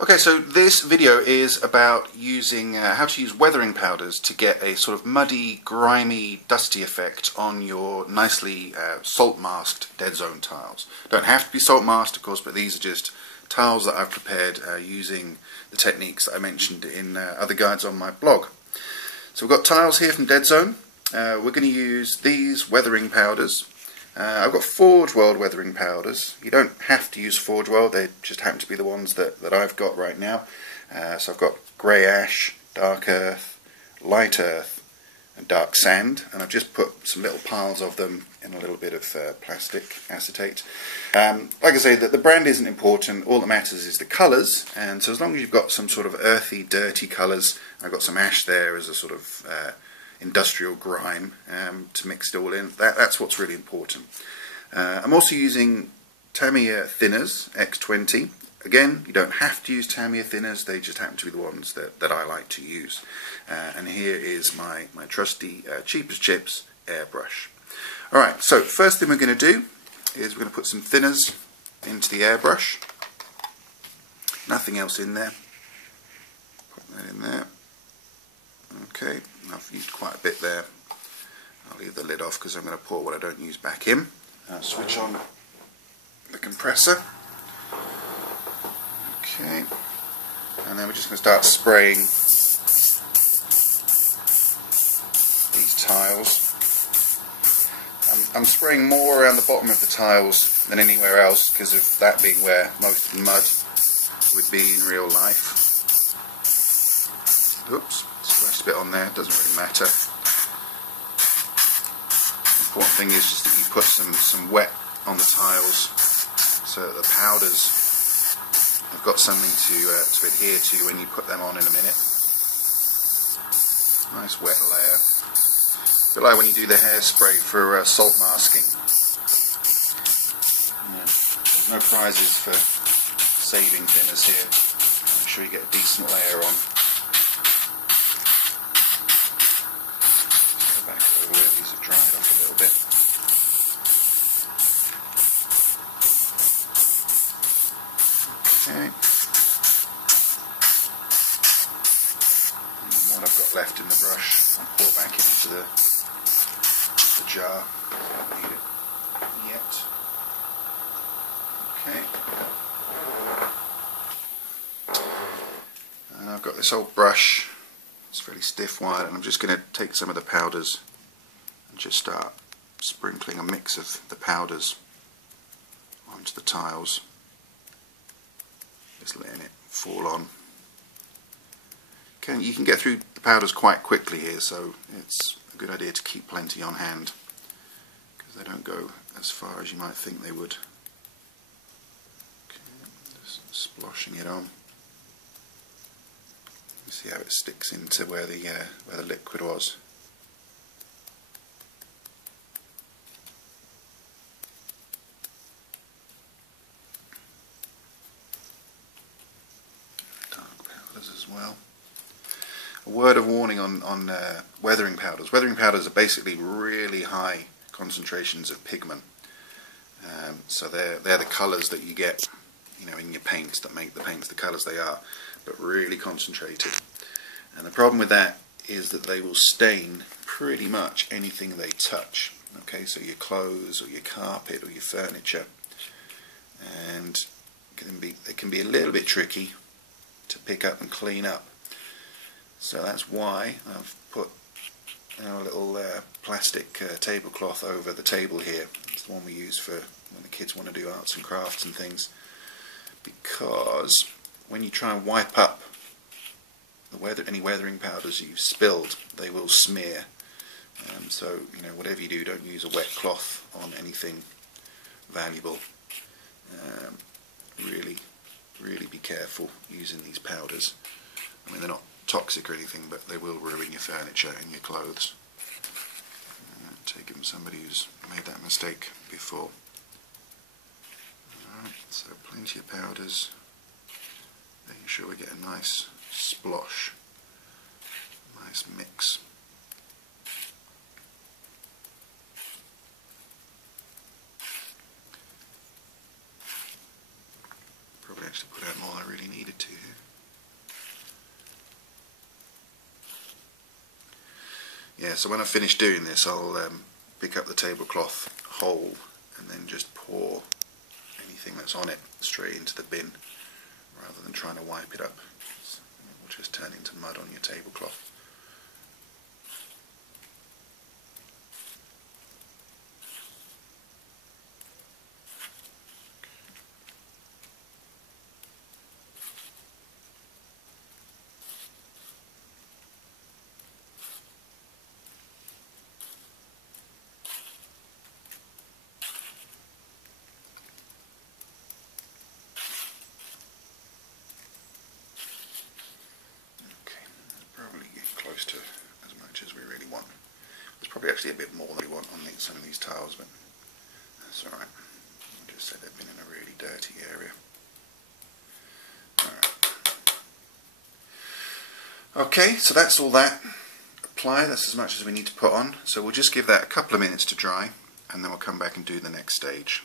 Okay, so this video is about using how to use weathering powders to get a sort of muddy, grimy, dusty effect on your nicely salt masked Deadzone tiles. Don't have to be salt masked, of course, but these are just tiles that I've prepared using the techniques that I mentioned in other guides on my blog. So we've got tiles here from Deadzone. We're going to use these weathering powders. I've got Forge World weathering powders. You don't have to use Forge World, they just happen to be the ones that I've got right now. So I've got grey ash, dark earth, light earth and dark sand, and I've just put some little piles of them in a little bit of plastic acetate. Like I say, the brand isn't important, all that matters is the colours, and so as long as you've got some sort of earthy, dirty colours, I've got some ash there as a sort of industrial grime to mix it all in. That's what's really important. I'm also using Tamiya thinners, X20. Again, you don't have to use Tamiya thinners, they just happen to be the ones that I like to use. And here is my trusty cheap as chips airbrush. Alright, so first thing we're going to do is we're going to put some thinners into the airbrush. Nothing else in there. Put that in there. Okay, I've used quite a bit there. I'll leave the lid off because I'm going to pour what I don't use back in. Switch on the compressor. Okay, and then we're just going to start spraying these tiles. I'm spraying more around the bottom of the tiles than anywhere else because of that being where most of the mud would be in real life. Oops, splashed a bit on there, doesn't really matter. The important thing is just that you put some wet on the tiles so that the powders have got something to adhere to when you put them on in a minute. Nice wet layer. A bit like when you do the hairspray for salt masking. Yeah, there's no prizes for saving thinners here. Make sure you get a decent layer on. Where these have dried off a little bit. Okay. And what I've got left in the brush, I'll pour back into the jar. I don't need it yet. Okay. And I've got this old brush. It's fairly stiff wire, and I'm just going to take some of the powders and just start sprinkling a mix of the powders onto the tiles, just letting it fall on. Okay, you can get through the powders quite quickly here, so it's a good idea to keep plenty on hand because they don't go as far as you might think they would. Okay, just sploshing it on. You see how it sticks into where the liquid was. Dark powders as well. A word of warning on weathering powders. Weathering powders are basically really high concentrations of pigment. So they're the colours that you get, in your paints that make the paints the colours they are, but really concentrated. And the problem with that is that they will stain pretty much anything they touch. Okay, so your clothes or your carpet or your furniture, and they can be a little bit tricky to pick up and clean up. So that's why I've put a little plastic tablecloth over the table here. It's the one we use for when the kids want to do arts and crafts and things, because when you try and wipe up any weathering powders you've spilled, they will smear. So whatever you do, don't use a wet cloth on anything valuable. Really be careful using these powders. I mean, they're not toxic or anything, but they will ruin your furniture and your clothes. Take them from somebody who's made that mistake before. Alright, so plenty of powders. Making sure we get a nice splosh, nice mix. Probably actually put out more than I really really needed to here. Yeah, so when I finish doing this, I'll pick up the tablecloth whole and then just pour anything that's on it straight into the bin, rather than trying to wipe it up. It will just turn into mud on your tablecloth. Close to as much as we really want. There's probably actually a bit more than we want on some of these tiles, but that's alright. I just said they've been in a really dirty area. Alright. Okay, so that's all that. Apply, that's as much as we need to put on. So we'll just give that a couple of minutes to dry, and then we'll come back and do the next stage.